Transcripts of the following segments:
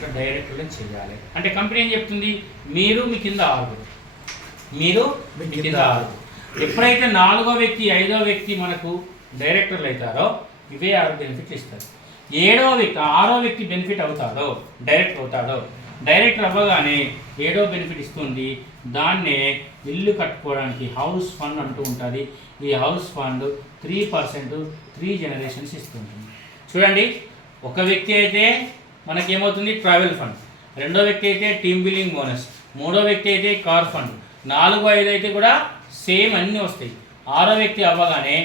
ఇట్లా డైరెక్టర్లను చేయాలి అంటే కంపెనీ ఏం చెప్తుంది, మీరు మీ కింద ఆరుగురు, మీరు మీ కింద ఆరుగురు. ఎప్పుడైతే 4వ వ్యక్తి 5వ వ్యక్తి మనకు డైరెక్టర్లు అవుతారో ఇవే 6 బెనిఫిట్లు ఇస్తారు. 7వ వ్యక్తి 6వ వ్యక్తి బెనిఫిట్ అవుతాడో డైరెక్టర్ అవుతాడో, డైరెక్టర్ అవ్వగానే 7వ బెనిఫిట్ ఇస్తుంది. దాన్నే ఇల్లు కట్టుకోవడానికి హౌస్ ఫండ్ అంటూ ఉంటుంది. ఈ హౌస్ ఫండ్ 3% 3 జనరేషన్స్ ఇస్తుంది. చూడండి, ఒక వ్యక్తి అయితే మనకేమవుతుంది ట్రావెల్ ఫండ్, 2వ వ్యక్తి అయితే టీమ్ బిల్డింగ్ బోనస్, 3వ వ్యక్తి అయితే కార్ ఫండ్, 4, 5 అయితే కూడా సేమ్ అన్నీ వస్తాయి. 6వ వ్యక్తి అవ్వగానే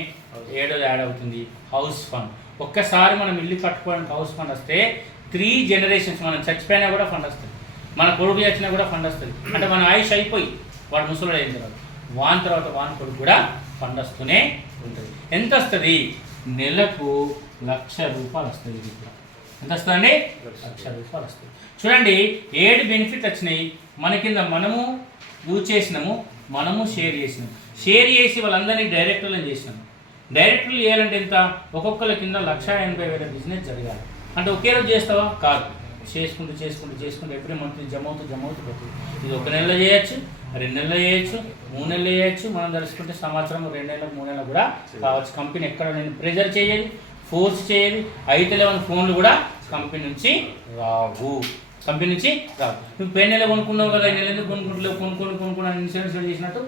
7వ యాడ్ అవుతుంది హౌస్ ఫండ్. ఒక్కసారి మనం ఇల్లు కట్టుకోవడానికి హౌస్ ఫండ్ వస్తే 3 జనరేషన్స్, మనం చచ్చిపోయినా కూడా ఫండ్ వస్తుంది, మన కొడుకు చచ్చినా కూడా ఫండ్ వస్తుంది. అంటే మన ఆయుష్ అయిపోయి వాడు ముసలుడు అయిన తర్వాత వాని కొడుకు కూడా ఫండ్ వస్తూనే ఉంటుంది. ఎంత వస్తుంది? నెలకు ₹1,00,000 వస్తుంది. ఇది కూడా ఎంత వస్తుందండి? ₹1,00,000 వస్తుంది. చూడండి, 7 బెనిఫిట్ వచ్చినాయి. మన కింద మనము యూజ్ చేసినాము, మనము షేర్ చేసినాము. షేర్ చేసి వాళ్ళందరినీ డైరెక్టర్లను చేసినాము. డైరెక్టర్లు చేయాలంటే ఎంత? ఒక్కొక్కరి కింద 1,80,000 బిజినెస్ జరగాలి. అంటే ఒకే రోజు చేస్తావా? కాదు, చేసుకుంటూ ఎవ్రీ మంత్ జమ అవుతూ పోతుంది. ఇది 1 నెలలో చేయొచ్చు, 2 నెలలు చేయొచ్చు, 3 నెలలు చేయొచ్చు. మనం తెలుసుకుంటే సంవత్సరం, 2 నెలలు, 3 నెలలు కూడా కావచ్చు. కంపెనీ ఎక్కడ నేను ప్రెజర్ చేయాలి, ఫోర్స్ చేయాలి. అయితే లేవని ఫోన్లు కూడా కంపెనీ నుంచి రావు. నువ్వు పెన్ నెల కొనుక్కున్నావు కదా, 2 నెలలు ఎందుకు కొనుక్కుంటలేవు, కొనుక్కొని ఇన్సూరెన్స్ చేసినట్టు